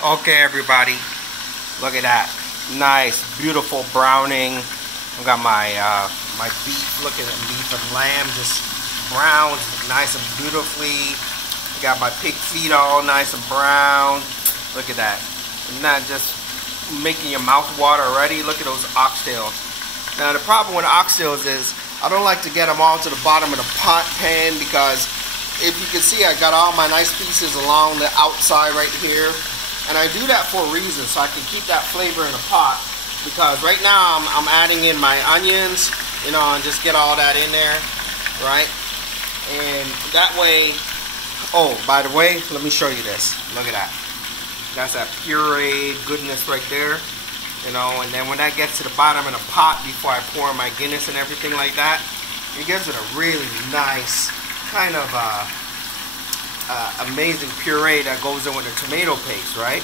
Okay, everybody, look at that. Nice, beautiful browning. I've got my my beef. Look at it, beef and lamb, just browned nice and beautifully. Got my pig feet all nice and brown. Look at that. Isn't that just making your mouth water already? Look at those oxtails. Now the problem with oxtails is I don't like to get them all to the bottom of the pot pan, because if you can see, I got all my nice pieces along the outside right here. And I do that for a reason, so I can keep that flavor in the pot. Because right now I'm adding in my onions, you know, and just get all that in there, right? And that way, oh, by the way, let me show you this. Look at that. That's that pureed goodness right there, you know. And then when that gets to the bottom of the pot, before I pour my Guinness and everything like that, it gives it a really nice kind of amazing puree that goes in with the tomato paste, right?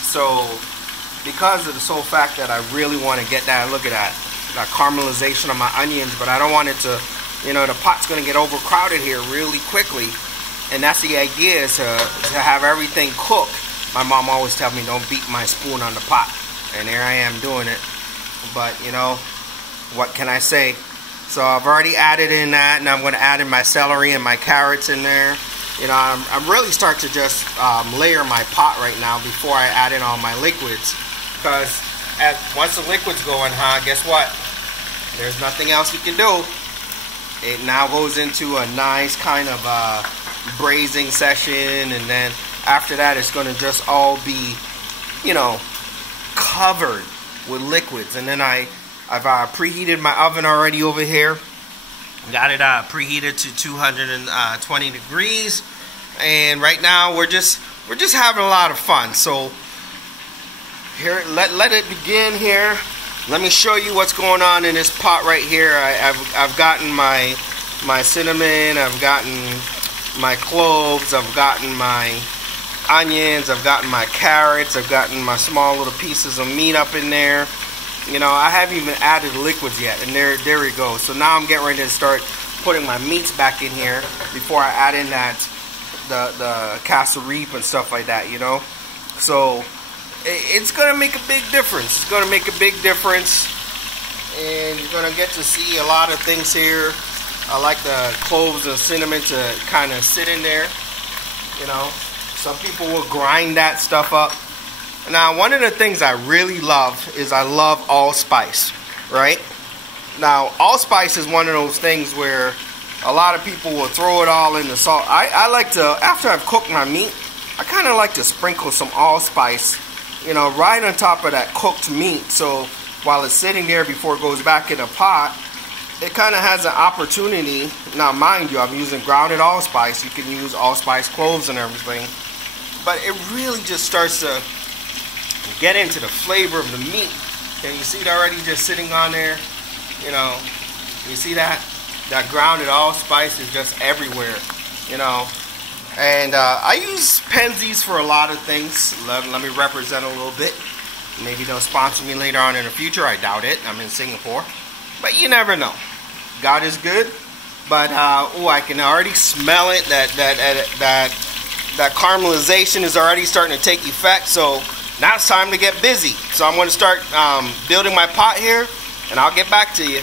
So because of the sole fact that I really want to get that, look at that caramelization of my onions, but I don't want it to, you know, the pot's going to get overcrowded here really quickly. And that's the idea, is to have everything cooked. My mom always tells me, don't beat my spoon on the pot. And there I am doing it. But, you know, what can I say? So I've already added in that, and I'm going to add in my celery and my carrots in there. You know, I'm really starting to just layer my pot right now before I add in all my liquids. Because once the liquids go in, guess what? There's nothing else you can do. It now goes into a nice kind of braising session, and then after that it's going to just all be, you know, covered with liquids. And then I've preheated my oven already over here. Got it preheated to 220 degrees, and right now we're just having a lot of fun. So here, let it begin here. Let me show you what's going on in this pot right here. I've gotten my cinnamon, I've gotten my cloves, I've gotten my onions, I've gotten my carrots, I've gotten my small little pieces of meat up in there. You know, I haven't even added liquids yet, and there we go. So now I'm getting ready to start putting my meats back in here before I add in the casserole and stuff like that, you know. So it's gonna make a big difference. It's gonna make a big difference, and you're gonna get to see a lot of things here. I like the cloves and cinnamon to kind of sit in there, you know. Some people will grind that stuff up. Now, one of the things I really love is I love allspice, right? Now, allspice is one of those things where a lot of people will throw it all in the salt. I like to, after I've cooked my meat, I kind of like to sprinkle some allspice, you know, right on top of that cooked meat. So while it's sitting there before it goes back in the pot, it kind of has an opportunity. Now, mind you, I'm using grounded allspice. You can use allspice cloves and everything. But it really just starts to get into the flavor of the meat. Can you see it already just sitting on there? You know, you see that? That grounded allspice is just everywhere, you know. And I use Penzeys for a lot of things. Let me represent a little bit. Maybe they'll sponsor me later on in the future. I doubt it. I'm in Singapore. But you never know. God is good. But, oh, I can already smell it. That caramelization is already starting to take effect. So now it's time to get busy. So I'm going to start building my pot here, and I'll get back to you.